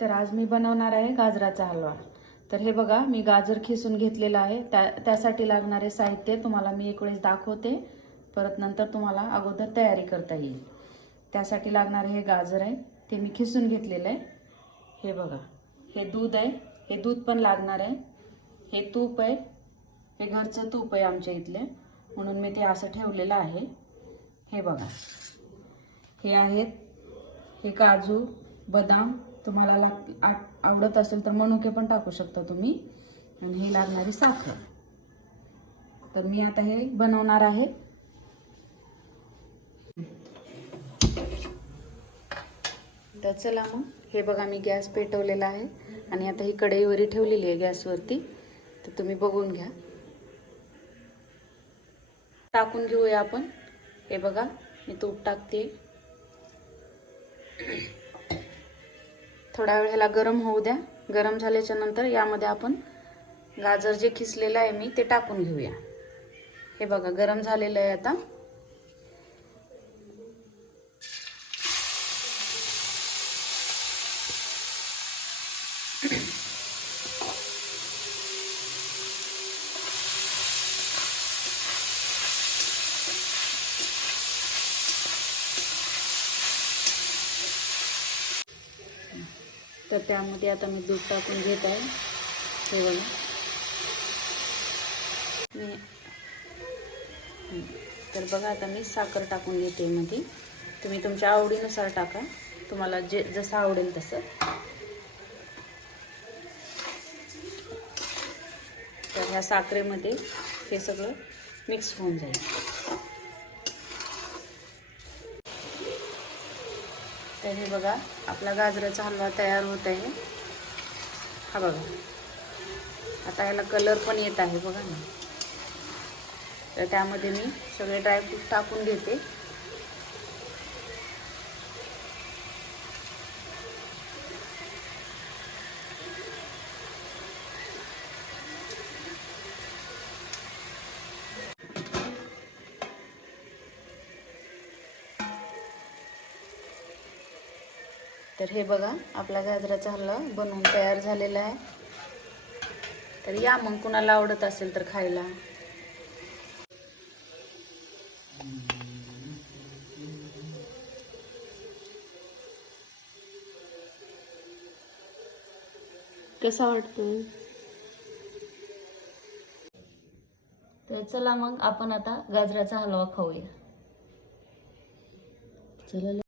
तर आज मी बनवणार आहे गाजराचा हलवा। तर हे बघा, मी गाजर खिसून घेतलेला आहे। त्यासाठी लागणारे साहित्य तुम्हाला मी एक वेळेस दाखवते, परत नंतर तुम्हाला अगोदर तयारी करता येईल। त्यासाठी लागणारे हे गाजर आहे, ते मी खिसून घेतलेले आहे। हे बघा, हे दूध आहे, हे दूध पण लागणार आहे। हे तूप आहे, हे घरचं तूप आहे आमच्या इथले, म्हणून मी ते असं ठेवलेलं आहे। हे बघा, हे आहेत हे काजू बदाम, तुम्हाला आवडत असेल तर मनुके पण टाकू शकता तुम्ही। आणि हे लागणारी साखर। तर मी आता हे बनवणार आहे। तर चला मग, हे बघा मी गॅस पेटवलेला आहे आणि आता ही कढईवरी ठेवलेली आहे गॅसवरती। तर तुम्ही बघून घ्या, टाकून घेऊया आपण। हे बघा, मी तूप टाकते। थोडा वेळ ह्याला गरम होऊ द्या। गरम झाल्याच्या नंतर यामध्ये आपण गाजर जे खिसलेलं आहे मी ते टाकून घेऊया। हे बघा, गरम झालेलं आहे आता। तर त्यामध्ये आता मी दूध टाकून घेत आहे। हे बघा, तर बघा आता मी साखर टाकून घेते मध्ये। तुम्ही तुमच्या आवडीनुसार टाका, तुम्हाला जसं आवडेल तसं। तर ह्या साखरेमध्ये हे सगळं मिक्स होऊन जाईल। तर हे बघा, आपला गाजराचा हलवा तयार होत आहे। हा बघा, आता याला कलर पण येत आहे बघा ना। तर त्यामध्ये मी सगळे ड्रायफ्रूट टाकून घेते। तर हे बघा, आपला गाजराचा हलवा बनवून तयार झालेला आहे। तर या मग, कुणाला आवडत असेल तर खायला। कसा वाटतोय? तर चला मग, आपण आता गाजराचा हलवा खाऊया। चला।